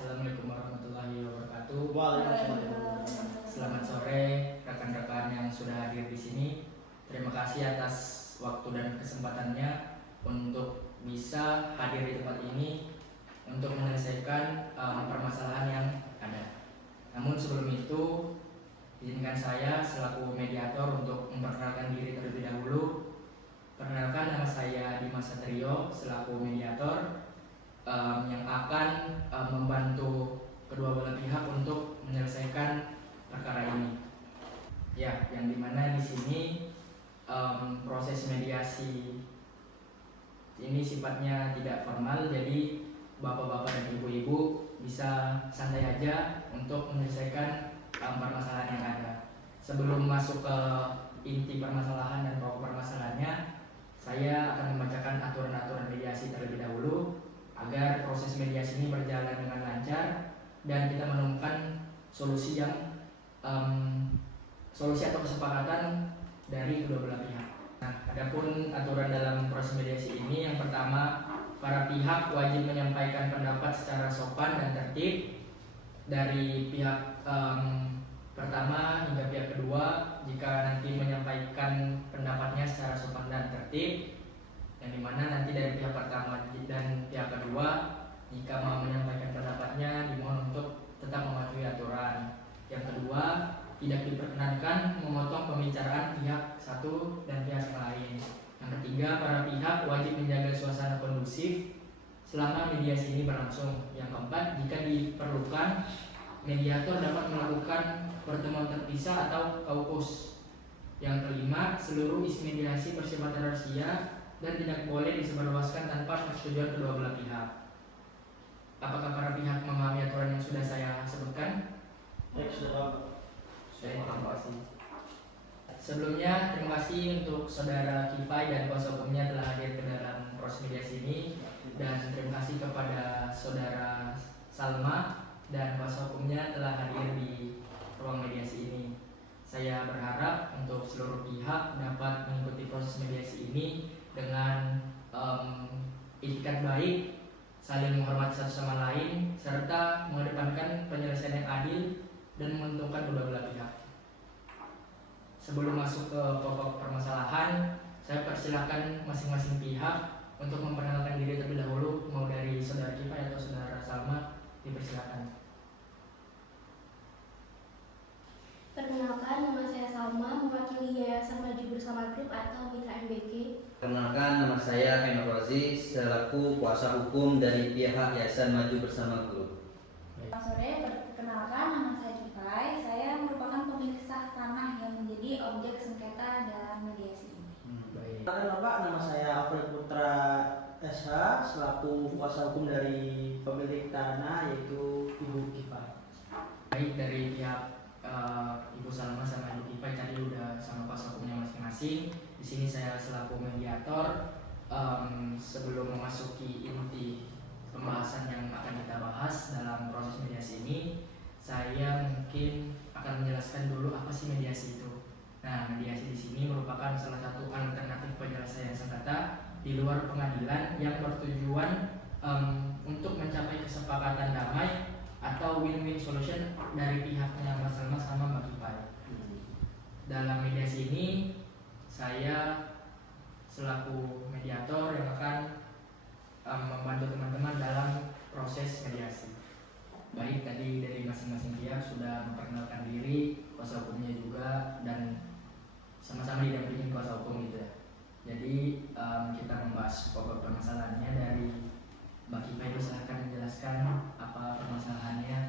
Assalamualaikum warahmatullahi wabarakatuh. Waalaikumsalam. Selamat sore rekan-rekan yang sudah hadir di sini. Terima kasih atas waktu dan kesempatannya untuk bisa hadir di tempat ini untuk menyelesaikan permasalahan yang ada. Namun sebelum itu, izinkan saya selaku mediator untuk memperkenalkan diri terlebih dahulu. Perkenalkan, nama saya Dimas Satrio selaku mediator yang akan membantu kedua belah pihak untuk menyelesaikan perkara ini. Ya, yang dimana di sini proses mediasi ini sifatnya tidak formal, jadi bapak-bapak dan ibu-ibu bisa santai aja untuk menyelesaikan permasalahan yang ada. Sebelum masuk ke inti permasalahan dan pokok permasalahannya, saya akan membacakan aturan-aturan mediasi terlebih dahulu agar proses mediasi ini berjalan dengan lancar dan kita menemukan solusi yang solusi atau kesepakatan dari kedua belah pihak. Nah, adapun aturan dalam proses mediasi ini, yang pertama, para pihak wajib menyampaikan pendapat secara sopan dan tertib dari pihak pertama hingga pihak kedua. Jika nanti menyampaikan pendapatnya secara sopan dan tertib, yang dimana nanti dari pihak pertama dan pihak kedua jika mau menyampaikan pendapatnya dimohon untuk tetap mematuhi aturan. Yang kedua, tidak diperkenankan memotong pembicaraan pihak satu dan pihak yang lain. Yang ketiga, para pihak wajib menjaga suasana kondusif selama mediasi ini berlangsung. Yang keempat, jika diperlukan, mediator dapat melakukan pertemuan terpisah atau kaukus. Yang kelima, seluruh isi mediasi bersifat rahasia dan tidak boleh disebarluaskan tanpa persetujuan kedua belah pihak. Apakah para pihak memahami aturan yang sudah saya sebutkan? Terima kasih. Sebelumnya, terima kasih untuk saudara Kifai dan kuasa hukumnya telah hadir ke dalam proses mediasi ini, dan terima kasih kepada saudara Salma dan kuasa hukumnya telah hadir di ruang mediasi ini. Saya berharap untuk seluruh pihak dapat mengikuti proses mediasi ini dengan itikat baik, saling menghormati satu sama lain, serta mengedepankan penyelesaian yang adil dan menguntungkan kedua belah pihak. Sebelum masuk ke pokok permasalahan, saya persilahkan masing-masing pihak untuk memperkenalkan diri terlebih dahulu. Mau dari saudara Kifai atau saudara Salma, dipersilakan. Perkenalkan, nama saya Salma, mewakili Yayasan Maju Bersama Group atau Mitra MBG. Perkenalkan, nama saya Emir Rozi selaku kuasa hukum dari pihak Yayasan Maju Bersama Group. Selamat sore, perkenalkan nama saya Kifai. Saya merupakan pemilik sah tanah yang menjadi objek sengketa dalam mediasi ini. Baik. Perkenalkan Bapak, nama saya Alfred Putra SH selaku kuasa hukum dari pemilik tanah yaitu Ibu Kifai. Baik, dari pihak Ibu Salma sama Ibu Kifai tadi udah sama kuasa hukumnya masing-masing. Di sini saya selaku mediator. Sebelum memasuki inti pembahasan yang akan kita bahas dalam proses mediasi ini, saya mungkin akan menjelaskan dulu apa sih mediasi itu. Nah, mediasi di sini merupakan salah satu alternatif penyelesaian sengketa di luar pengadilan yang bertujuan untuk mencapai kesepakatan damai atau win-win solution dari pihaknya Mas Salma sama Mbak Kifai. Dalam mediasi ini, saya selaku mediator yang akan membantu teman-teman dalam proses mediasi. Baik, tadi dari masing-masing pihak sudah memperkenalkan diri, kuasa hukumnya juga, dan sama-sama didampingi kuasa hukum gitu ya. Jadi kita membahas pokok permasalahannya. Dari Mbak Kifai, silahkan menjelaskan apa permasalahannya.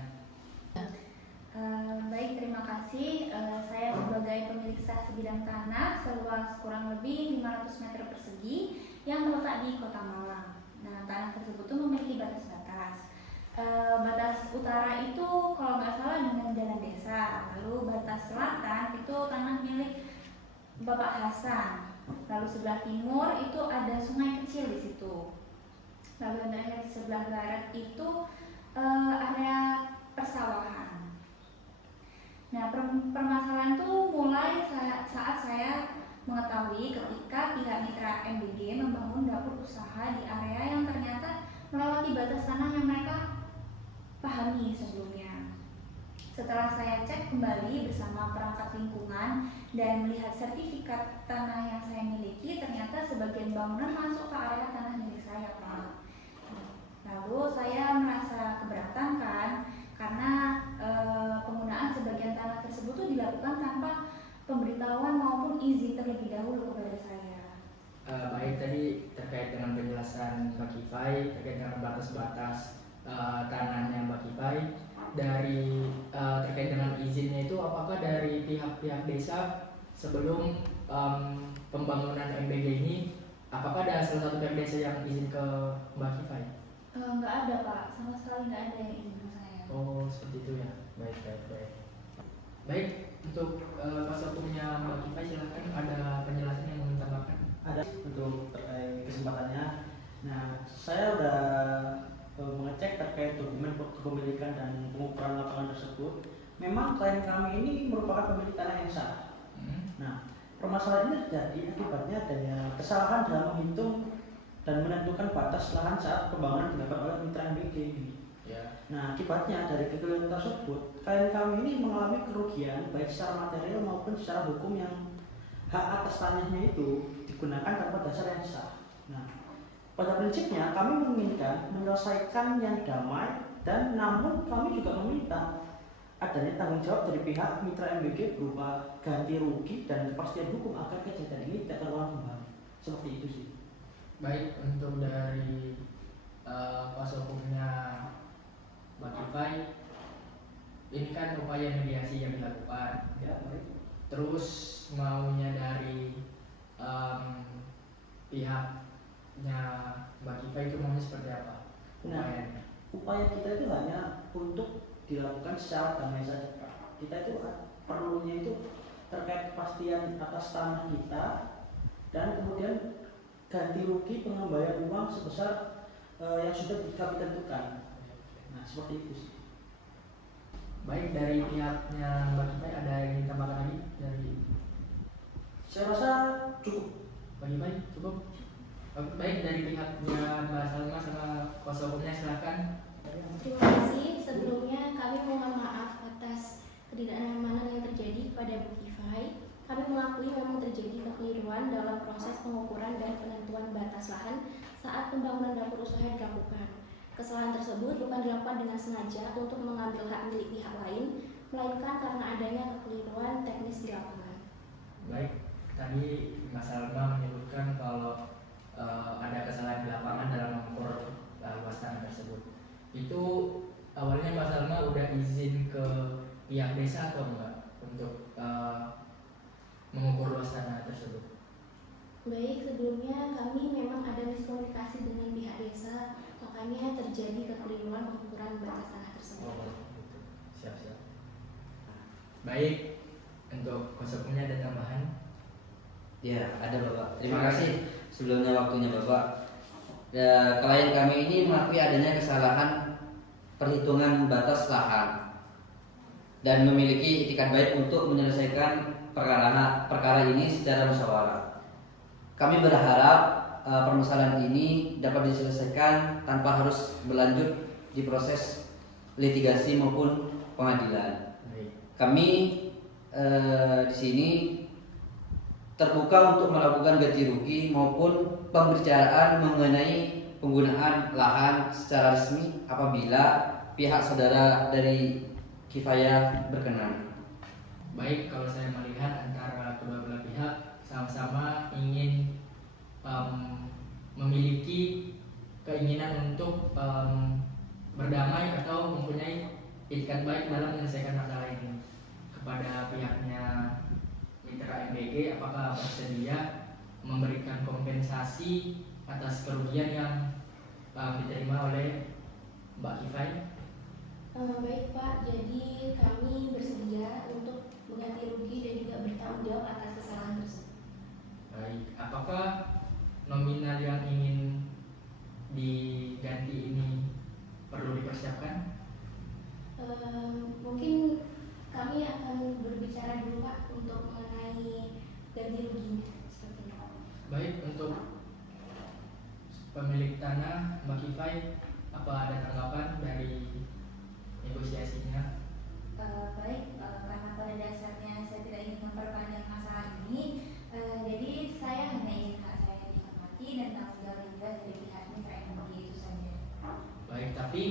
Baik, terima kasih. Saya sebagai pemilik sah sebidang tanah seluas kurang lebih 500 meter persegi yang terletak di Kota Malang. Nah, tanah tersebut tuh memiliki batas-batas. Batas utara itu kalau nggak salah dengan jalan desa, lalu batas selatan itu tanah milik Bapak Hasan, lalu sebelah timur itu ada sungai kecil di situ, lalu yang terakhir sebelah barat itu area persawahan. Nah, permasalahan itu mulai saat saya mengetahui ketika pihak Mitra MBG membangun dapur usaha di area yang ternyata melewati batas tanah yang mereka pahami kembali bersama perangkat lingkungan dan melihat sertifikat tanah yang saya miliki, ternyata sebagian bangunan masuk ke area tanah milik saya, Pak. Lalu saya merasa keberatan kan, karena penggunaan sebagian tanah tersebut itu dilakukan tanpa pemberitahuan maupun izin terlebih dahulu kepada saya. Baik, tadi terkait dengan penjelasan Mbak Kifai terkait dengan batas-batas tanahnya Mbak Kifai. Dari terkait dengan izinnya itu, apakah dari pihak-pihak desa sebelum pembangunan MBG ini, apakah ada salah satu pihak desa yang izin ke Mbak Kifai? Nggak ada, Pak, sama sekali nggak ada yang izin ke saya. Oh, seperti itu ya. Baik. Baik, untuk kuasa hukumnya Mbak Kifai, silahkan ada penjelasan yang mau ditambahkan. Ada untuk terkait kesempatannya. Nah, saya udah mengecek terkait dokumen kepemilikan dan pengukuran lapangan tersebut. Memang klien kami ini merupakan pemilik tanah yang sah. Nah, permasalahan ini terjadi akibatnya adanya kesalahan dalam menghitung dan menentukan batas lahan saat pembangunan dilakukan oleh mitra MBG ini. Ya. Nah, akibatnya dari kekeliruan tersebut, klien kami ini mengalami kerugian baik secara material maupun secara hukum yang hak atas tanahnya itu digunakan tanpa dasar yang sah. Nah, pada prinsipnya kami menginginkan menyelesaikan yang damai, dan namun kami juga meminta adanya tanggung jawab dari pihak mitra MBG berupa ganti rugi dan kepastian hukum agar kejadian ini tidak terulang kembali. Seperti itu sih. Baik, untuk dari kuasa hukumnya Mbak Kifai, ini kan upaya mediasi yang dilakukan. Ya, baik. Terus maunya dari pihaknya Mbak Kifai itu maunya seperti apa? Nah, Upayanya? upaya kita itu hanya untuk dilakukan secara damai saja, Pak. Kita itu perlunya itu terkait kepastian atas tanah kita, dan kemudian ganti rugi pengembalian uang sebesar yang sudah kami tentukan. Nah, seperti itu sih. Baik, dari pihaknya Mbak Kifai ada yang ingin tambahkan lagi dari Saya rasa cukup. Mbak Kifai? Cukup? Baik, dari pihaknya Mbak Salma sama kuasa hukumnya, silahkan. Terima kasih. Sebelumnya kami mohon maaf atas ketidaknyamanan yang terjadi kepada Bu Kifai. Kami mengakui memang terjadi kekeliruan dalam proses pengukuran dan penentuan batas lahan saat pembangunan dapur usaha dilakukan. Kesalahan tersebut bukan dilakukan dengan sengaja untuk mengambil hak milik pihak lain, melainkan karena adanya kekeliruan teknis di lapangan. Baik, tadi Mas Salma menyebutkan kalau ada kesalahan di lapangan dalam mengukur luas tanah tersebut. Itu awalnya Mas Salma udah izin ke pihak desa atau enggak untuk mengukur luas tanah tersebut? Baik, sebelumnya kami memang ada miskomunikasi dengan pihak desa, makanya terjadi kekeliruan pengukuran batas tanah tersebut. Oh, gitu. Siap. Baik, untuk kuasa hukumnya ada tambahan? Ya, ada Bapak. Terima kasih sebelumnya waktunya Bapak. Ya, klien kami ini mengakui adanya kesalahan perhitungan batas lahan dan memiliki itikat baik untuk menyelesaikan perkara ini secara musyawarah. Kami berharap permasalahan ini dapat diselesaikan tanpa harus berlanjut di proses litigasi maupun pengadilan. Baik. Kami di sini terbuka untuk melakukan ganti rugi maupun pembicaraan mengenai penggunaan lahan secara resmi apabila pihak saudara dari Kifayah berkenan. Baik, kalau saya melihat antara kedua belah pihak sama-sama ingin memiliki keinginan untuk berdamai atau mempunyai itikat baik dalam menyelesaikan masalah ini. Kepada pihaknya mitra MBG, apakah bersedia memberikan kompensasi atas kerugian yang diterima oleh Mbak Kifai? Baik Pak, jadi kami bersedia untuk mengganti rugi dan juga bertanggung jawab atas kesalahan tersebut. Baik, apakah nominal yang ingin diganti ini perlu dipersiapkan? Mungkin kami akan berbicara dulu Pak untuk mengenai ganti ruginya seperti itu. Baik, untuk pemilik tanah Mbak Kifai, apa ada tanggapan dari negosiasinya? Karena pada dasarnya saya tidak ingin memperpanjang masalah ini, jadi saya hanya ingin hak saya dihormati dan tanggung jawab juga dari pihak mitra MBG itu saja. Baik, tapi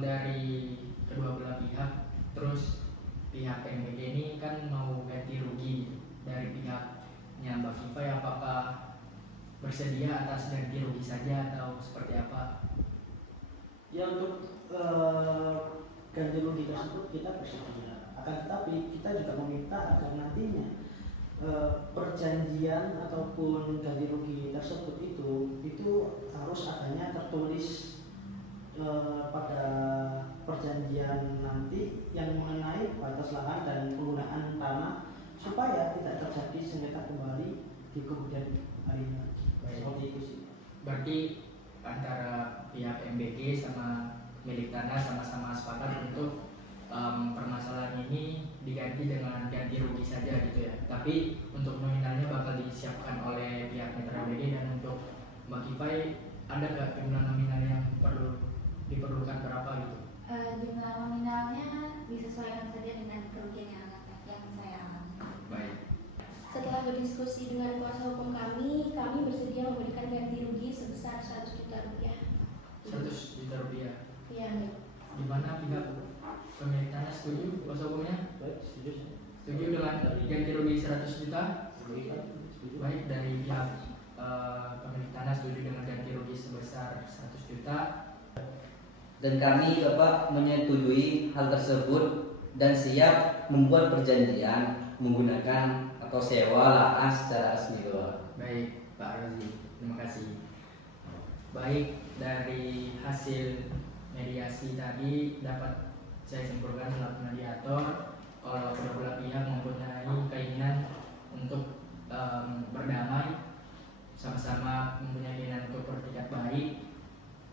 dari kedua belah pihak, terus pihak MBG ini kan mau ganti rugi dari pihaknya Mbak Kifay, apakah bersedia atas ganti rugi saja atau seperti apa? Ya untuk ganti rugi tersebut kita bersedia. Akan tetapi kita juga meminta agar nantinya perjanjian ataupun ganti rugi tersebut itu harus adanya tertulis pada perjanjian nanti yang mengenai batas lahan dan penggunaan tanah supaya tidak terjadi sengketa kembali di kemudian hari. Seperti itu sih. Berarti antara pihak MBG sama milik tanah sama-sama sepakat untuk permasalahan ini diganti dengan ganti rugi saja gitu ya. Tapi untuk nominalnya bakal disiapkan oleh pihak mitra MBG, dan untuk Mbak Kifay ada nggak jumlah nominal yang diperlukan berapa gitu? Jumlah nominalnya disesuaikan saja dengan kerugian yang saya alami. Baik. Setelah berdiskusi dengan kuasa hukum kami bersedia memberikan ganti rugi sebesar 100 juta rupiah. 100 juta rupiah. Iya, baik. Di mana pihak pemilik tanah setuju kuasa hukumnya? Baik, setuju sih. Setuju dengan ganti rugi 100 juta? Setuju. Baik, dari pihak pemilik tanah setuju dengan ganti rugi sebesar 100 juta. Dan kami Bapak menyetujui hal tersebut dan siap membuat perjanjian menggunakan atau sewa lahan secara resmi Bapak. Baik, Pak Rozi, terima kasih. Baik, dari hasil mediasi tadi dapat saya simpulkan selaku mediator kalau kedua belah pihak mempunyai keinginan untuk berdamai, sama-sama mempunyai keinginan untuk bertindak baik.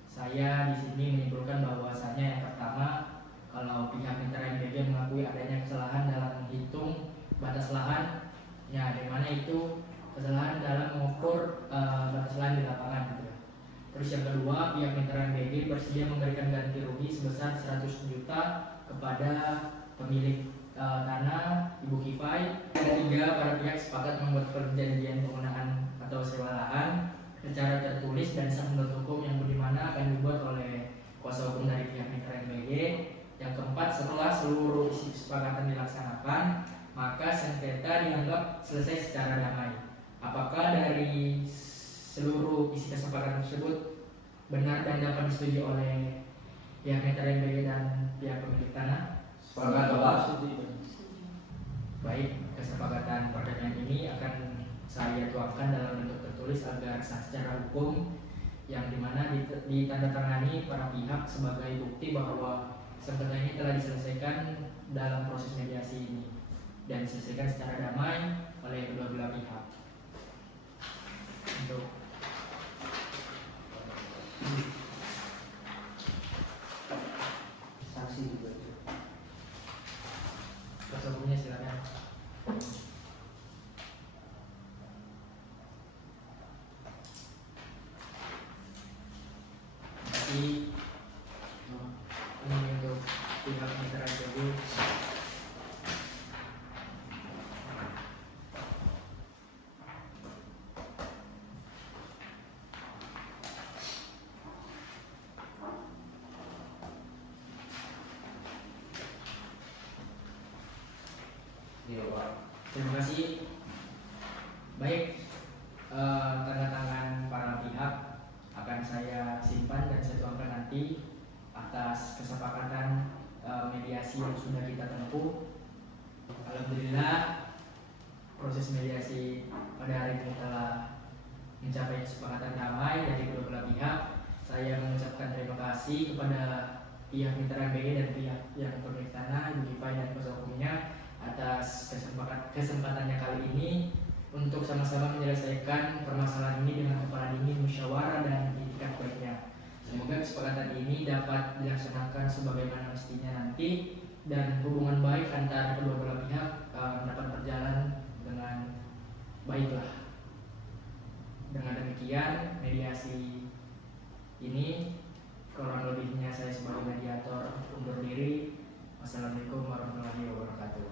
Saya di sini menyimpulkan bahwasanya yang pertama, kalau pihak mitra MBG mengakui adanya kesalahan dalam menghitung batas lahan, ya di mana itu kesalahan dalam mengukur batas lahan di lapangan gitu ya. Terus yang kedua, pihak mitra MBG bersedia memberikan ganti rugi sebesar 100 juta kepada pemilik tanah Ibu Kifay. Yang ketiga, para pihak sepakat membuat perjanjian penggunaan atau sewa lahan secara tertulis dan sah menurut hukum yang dimana akan dibuat oleh kuasa hukum dari pihak mitra MBG. Yang keempat, setelah seluruh isi kesepakatan dilaksanakan, maka sengketa dianggap selesai secara damai. Apakah dari seluruh isi kesepakatan tersebut benar dan dapat disetujui oleh pihak mitra MBG dan pihak pemilik tanah? Sepakat Bapak. Setuju. Baik, kesepakatan perdamaian ini akan saya tuangkan dalam bentuk tertulis agar sah secara hukum, yang dimana ditandatangani para pihak sebagai bukti bahwa sengketa ini telah diselesaikan dalam proses mediasi ini dan diselesaikan secara damai oleh kedua belah pihak. Untuk Saksi juga. kuasa hukumnya silakan. Ini untuk pihak mitra MBG. Iya Bapak. Terima kasih. Baik, tanda tangan para pihak akan saya simpan dan saya tuangkan nanti atas kesepakatan mediasi yang sudah kita tempuh. Alhamdulillah, proses mediasi pada hari ini telah mencapai kesepakatan damai dari kedua belah pihak. Saya mengucapkan terima kasih kepada pihak mitra MBG dan pihak yang pemilik tanah, Ibu Kifay dan kuasa hukumnya atas kesempatannya kali ini untuk sama-sama menyelesaikan permasalahan ini dengan kepala dingin, musyawarah dan itikat baiknya. Semoga kesepakatan ini dapat dilaksanakan sebagaimana mestinya nanti dan hubungan baik antara kedua belah pihak dapat berjalan dengan baiklah. Dengan demikian mediasi ini kurang lebihnya saya sebagai mediator undur diri. Wassalamualaikum. Assalamualaikum warahmatullahi wabarakatuh.